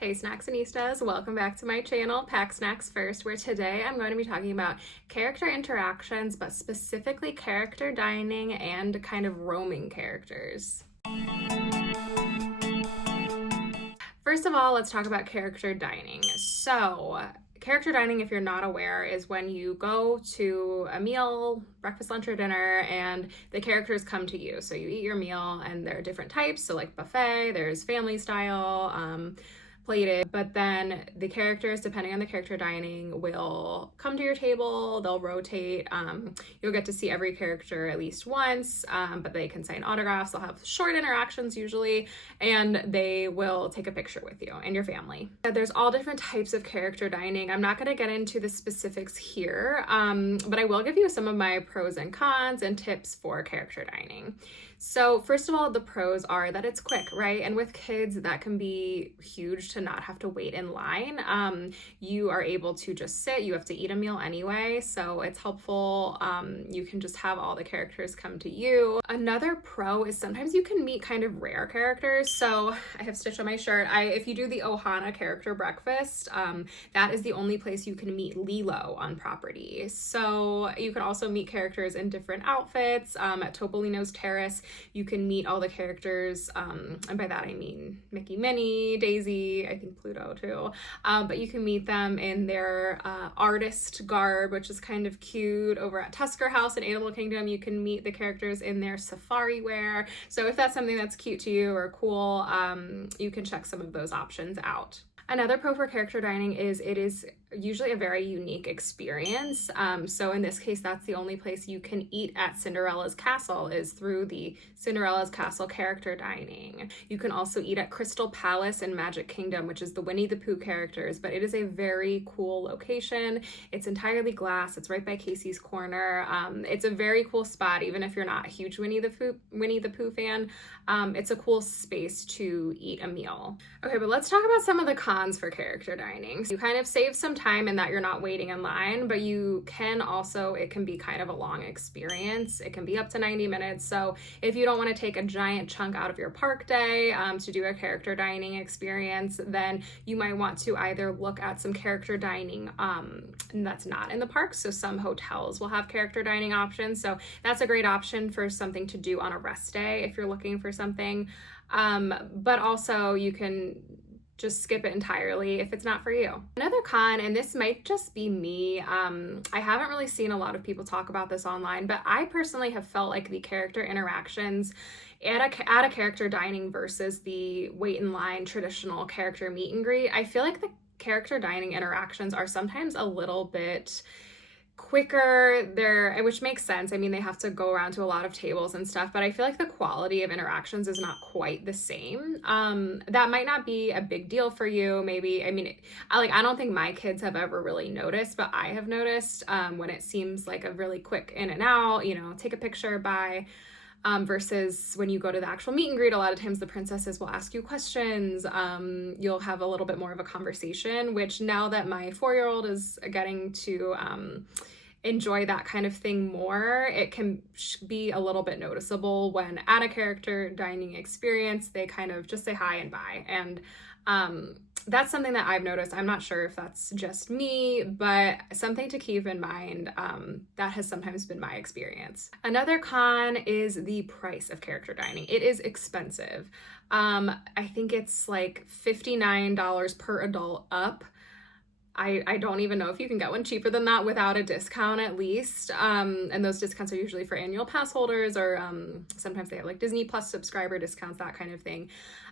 Hey Snacksonistas, welcome back to my channel, Pack Snacks First, where today I'm going to be talking about character interactions, but specifically character dining and kind of roaming characters. First of all, let's talk about character dining. So, character dining, if you're not aware, is when you go to a meal, breakfast, lunch, or dinner, and the characters come to you. So you eat your meal, and there are different types. So like buffet, there's family style, plated, but then the characters, depending on the character dining, will come to your table, they'll rotate. You'll get to see every character at least once, but they can sign autographs, they'll have short interactions usually, and they will take a picture with you and your family. There's all different types of character dining. I'm not going to get into the specifics here, but I will give you some of my pros and cons and tips for character dining. So first of all, the pros are that it's quick, right? And with kids, that can be huge to not have to wait in line. You are able to just sit, you have to eat a meal anyway, so it's helpful. You can just have all the characters come to you. Another pro is sometimes you can meet kind of rare characters. So I have Stitch on my shirt. If you do the Ohana character breakfast, that is the only place you can meet Lilo on property. So you can also meet characters in different outfits. At Topolino's Terrace, you can meet all the characters, and by that I mean Mickey, Minnie, Daisy, I think Pluto too, but you can meet them in their artist garb, which is kind of cute. Over at Tusker House in Animal Kingdom, you can meet the characters in their safari wear. So if that's something that's cute to you or cool, you can check some of those options out. Another pro for character dining is it is usually a very unique experience. So in this case, that's the only place you can eat at Cinderella's Castle is through the Cinderella's Castle character dining. You can also eat at Crystal Palace in Magic Kingdom, which is the Winnie the Pooh characters, but it is a very cool location. It's entirely glass. It's right by Casey's Corner. It's a very cool spot, even if you're not a huge Winnie the Pooh fan. It's a cool space to eat a meal. Okay, but let's talk about some of the cons for character dining. So you kind of save some time in that you're not waiting in line, but you can also, it can be kind of a long experience. It can be up to 90 minutes. So if you don't want to take a giant chunk out of your park day to do a character dining experience, then you might want to either look at some character dining that's not in the park. So some hotels will have character dining options. So that's a great option for something to do on a rest day if you're looking for something. But also you can just skip it entirely if it's not for you. Another con, and this might just be me, I haven't really seen a lot of people talk about this online, but I personally have felt like the character interactions at a character dining versus the wait in line traditional character meet and greet, I feel like the character dining interactions are sometimes a little bit quicker there, which makes sense. I mean, they have to go around to a lot of tables and stuff, but I feel like the quality of interactions is not quite the same. That might not be a big deal for you. Maybe, I mean, I don't think my kids have ever really noticed, but I have noticed when it seems like a really quick in and out, take a picture, bye. Versus when you go to the actual meet and greet, a lot of times the princesses will ask you questions. You'll have a little bit more of a conversation, which now that my 4-year-old is getting to enjoy that kind of thing more, it can be a little bit noticeable when at a character dining experience, they kind of just say hi and bye. And that's something that I've noticed. I'm not sure if that's just me, but something to keep in mind. That has sometimes been my experience. Another con is the price of character dining. It is expensive. I think it's like $59 per adult up. I don't even know if you can get one cheaper than that without a discount at least. And those discounts are usually for annual pass holders or sometimes they have like Disney Plus subscriber discounts, that kind of thing.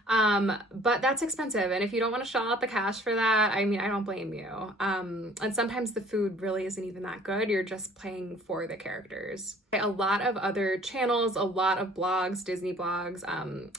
But that's expensive. And if you don't want to shell out the cash for that, I mean, I don't blame you. And sometimes the food really isn't even that good. You're just paying for the characters. A lot of other channels, a lot of blogs, Disney blogs,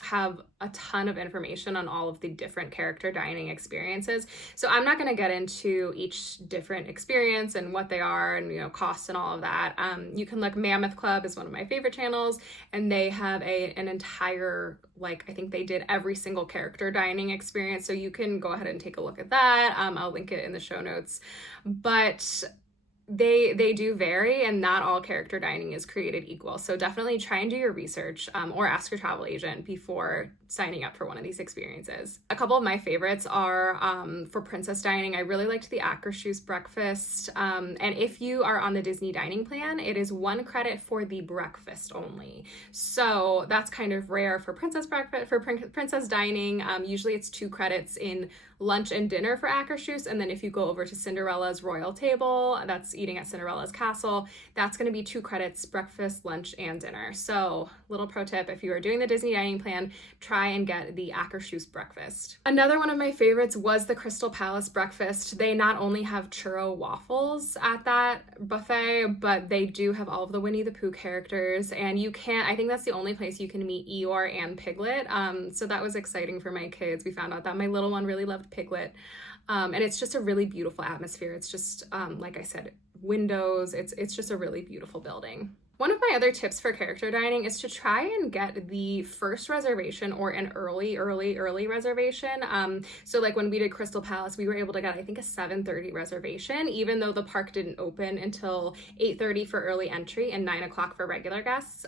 have a ton of information on all of the different character dining experiences. So I'm not going to get into each different experience and what they are and, costs and all of that. You can look, Mammoth Club is one of my favorite channels, and they have an entire, I think they did every single character dining experience. So you can go ahead and take a look at that. I'll link it in the show notes. But they do vary, and not all character dining is created equal. So definitely try and do your research or ask your travel agent before signing up for one of these experiences. A couple of my favorites are for princess dining. I really liked the Akershus breakfast. And if you are on the Disney dining plan, it is 1 credit for the breakfast only. So that's kind of rare for princess breakfast, for princess dining. Usually it's 2 credits in lunch and dinner for Akershus, and then if you go over to Cinderella's royal table, that's eating at Cinderella's castle, that's going to be 2 credits, breakfast, lunch, and dinner. So little pro tip, if you are doing the Disney dining plan, try and get the Akershus breakfast. Another one of my favorites was the Crystal Palace breakfast. They not only have churro waffles at that buffet, but they do have all of the Winnie the Pooh characters, and I think that's the only place you can meet Eeyore and Piglet. So that was exciting for my kids. We found out that my little one really loved Piglet. And it's just a really beautiful atmosphere. It's just, like I said, windows. It's just a really beautiful building. One of my other tips for character dining is to try and get the first reservation or an early reservation. So like when we did Crystal Palace, we were able to get, I think, a 7:30 reservation, even though the park didn't open until 8:30 for early entry and 9 o'clock for regular guests.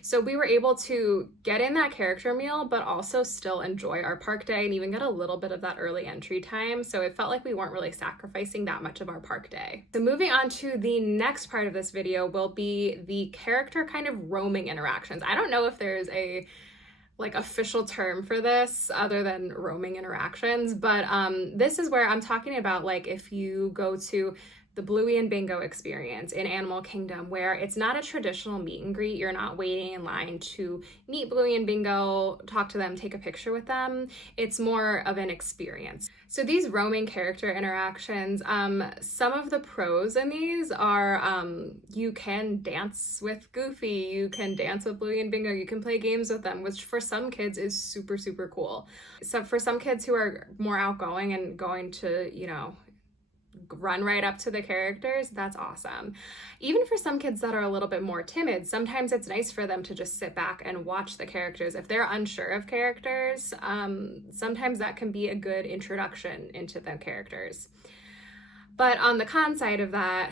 So we were able to get in that character meal, but also still enjoy our park day and even get a little bit of that early entry time. So it felt like we weren't really sacrificing that much of our park day. So moving on to the next part of this video will be the character kind of roaming interactions. I don't know if there's a official term for this other than roaming interactions, but this is where I'm talking about, like, if you go to the Bluey and Bingo experience in Animal Kingdom, where it's not a traditional meet and greet. You're not waiting in line to meet Bluey and Bingo, talk to them, take a picture with them. It's more of an experience. So these roaming character interactions, some of the pros in these are you can dance with Goofy, you can dance with Bluey and Bingo, you can play games with them, which for some kids is super, super cool. So for some kids who are more outgoing and going to, run right up to the characters, that's awesome. Even for some kids that are a little bit more timid, sometimes it's nice for them to just sit back and watch the characters. If they're unsure of characters, sometimes that can be a good introduction into the characters. But on the con side of that,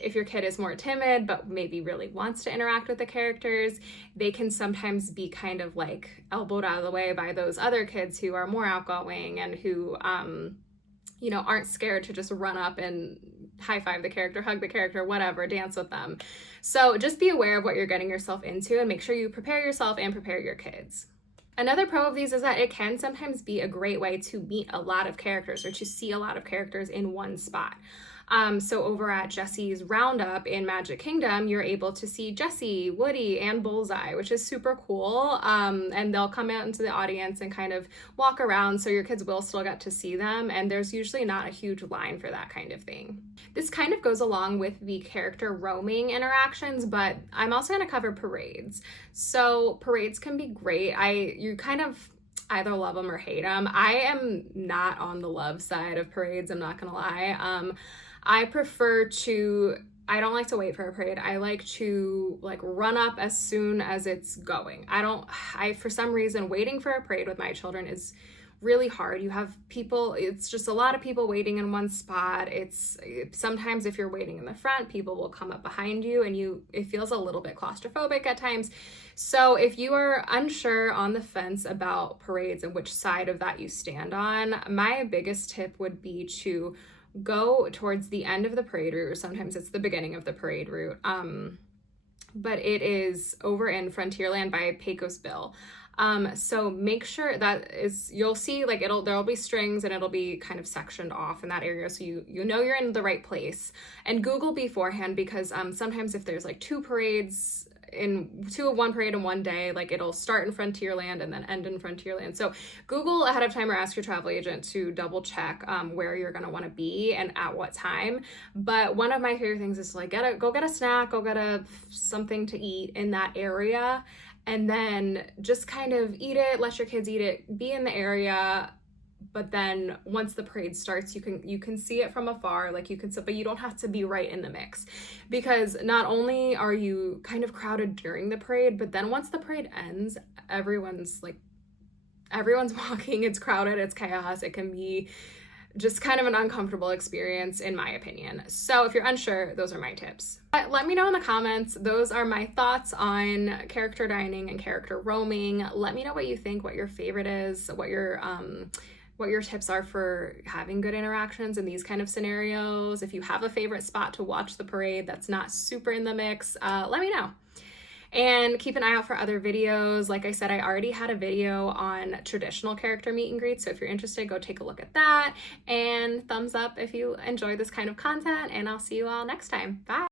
if your kid is more timid but maybe really wants to interact with the characters, they can sometimes be kind of like elbowed out of the way by those other kids who are more outgoing and who aren't scared to just run up and high five the character, hug the character, whatever, dance with them. So just be aware of what you're getting yourself into and make sure you prepare yourself and prepare your kids. Another pro of these is that it can sometimes be a great way to meet a lot of characters or to see a lot of characters in one spot. So over at Jesse's Roundup in Magic Kingdom, you're able to see Jesse, Woody, and Bullseye, which is super cool. And they'll come out into the audience and kind of walk around, so your kids will still get to see them. And there's usually not a huge line for that kind of thing. This kind of goes along with the character roaming interactions, but I'm also going to cover parades. So parades can be great. You kind of either love them or hate them. I am not on the love side of parades, I'm not gonna lie. I don't like to wait for a parade. I like to run up as soon as it's going. For some reason, waiting for a parade with my children is really hard. You have people, it's just a lot of people waiting in one spot. Sometimes if you're waiting in the front, people will come up behind you and it feels a little bit claustrophobic at times. So if you are unsure, on the fence about parades and which side of that you stand on, my biggest tip would be to go towards the end of the parade route, or sometimes it's the beginning of the parade route. But it is over in Frontierland by Pecos Bill. So make sure you'll see there'll be strings and it'll be kind of sectioned off in that area. So you know you're in the right place, and Google beforehand, because sometimes if there's two parades one parade in one day, it'll start in Frontierland and then end in Frontierland. So Google ahead of time or ask your travel agent to double check where you're going to want to be and at what time. But one of my favorite things is to go get a snack, go get something to eat in that area, and then just kind of eat it, let your kids eat it, be in the area. But then once the parade starts, you can see it from afar, but you don't have to be right in the mix, because not only are you kind of crowded during the parade, but then once the parade ends, everyone's walking, it's crowded, it's chaos, it can be just kind of an uncomfortable experience in my opinion. So if you're unsure, those are my tips. But let me know in the comments. Those are my thoughts on character dining and character roaming. Let me know what you think, what your favorite is, what your tips are for having good interactions in these kind of scenarios. If you have a favorite spot to watch the parade that's not super in the mix, let me know. And keep an eye out for other videos. Like I said, I already had a video on traditional character meet and greets, so if you're interested, go take a look at that. And thumbs up if you enjoy this kind of content, and I'll see you all next time. Bye!